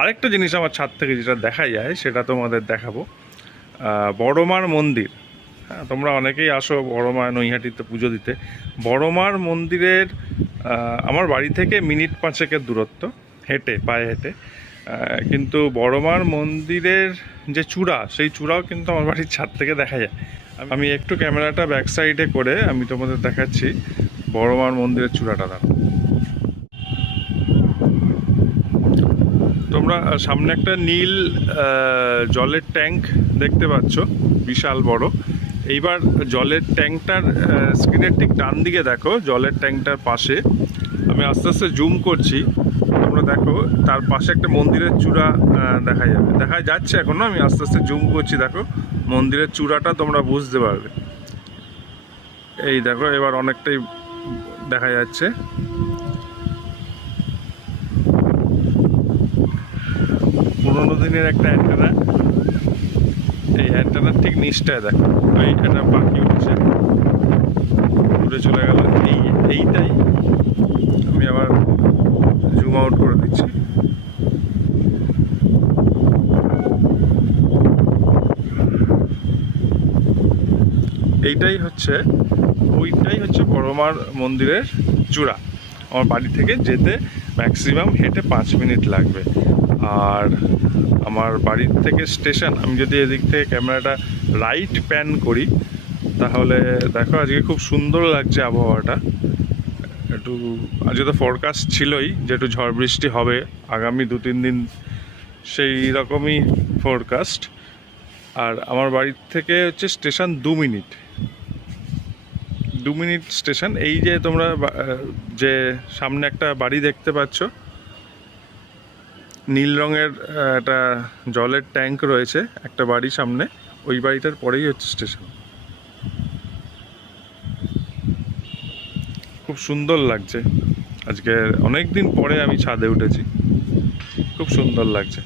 আরেকটা জিনিস আমার ছাদ থেকে যেটা দেখা যায় সেটা তোমাদের দেখাবো। বড়মার মন্দির। হ্যাঁ, তোমরা অনেকেই আসো বড়মা নৈহাটিতে পুজো দিতে। বড়মার মন্দিরের আমার বাড়ি থেকে মিনিট 5-এর দূরত্ব, হেঁটে, পায়ে হেঁটে। কিন্তু বড়মার মন্দিরের যে চূড়া, সেই চূড়াও কিন্তু আমার বাড়ির ছাদ থেকে দেখা যায়। আমি একটু ক্যামেরাটা ব্যাক সাইডে করে আমি তোমাদের দেখাচ্ছি বড়মার মন্দিরের চূড়াটা। দাঁড়াও, তোমরা সামনে একটা নীল জলের ট্যাঙ্ক দেখতে পাচ্ছ, বিশাল বড়। এইবার জলের ট্যাঙ্কটার স্ক্রিনের ঠিক ডান দিকে দেখো, জলের ট্যাঙ্কটার পাশে আমি আস্তে আস্তে জুম করছি, তোমরা দেখো তার পাশে একটা মন্দিরের চূড়া দেখা যাচ্ছে এখনো। আমি আস্তে আস্তে জুম করছি, দেখো মন্দিরের চূড়াটা তোমরা বুঝতে পারবে। এই দেখো এবার অনেকটাই দেখা যাচ্ছে। পুরোনো দিনের একটা অ্যান্টেনা, এই অ্যান্টেনার ঠিক নিচটায় দেখো ওই একটা পাখি উঠছে, উড়ে চলে গেল। এইটাই আমি আবার জুম আউট করে দিচ্ছি। ওইটাই হচ্ছে বড়মার মন্দিরের চূড়া। আমার বাড়ি থেকে যেতে ম্যাক্সিমাম হেঁটে 5 মিনিট লাগবে। আর আমার বাড়ির থেকে স্টেশন, আমি যদি এদিক থেকে ক্যামেরাটা রাইট প্যান করি তাহলে দেখো আজকে খুব সুন্দর লাগছে আবহাওয়াটা। একটু আজকে তো ফরকাস্ট ছিলই যে একটু ঝড় বৃষ্টি হবে আগামী 2-3 দিন, সেই রকমই ফরকাস্ট। আর আমার বাড়ির থেকে হচ্ছে স্টেশন 2 মিনিট স্টেশন। এই যে তোমরা যে সামনে একটা বাড়ি দেখতে পাচ্ছ, নীল রঙের একটা জলের ট্যাঙ্ক রয়েছে একটা বাড়ি সামনে, ওই বাড়িটার পরেই হচ্ছে স্টেশন। খুব সুন্দর লাগছে। আজকে অনেক দিন পরে আমি ছাদে উঠেছি, খুব সুন্দর লাগছে।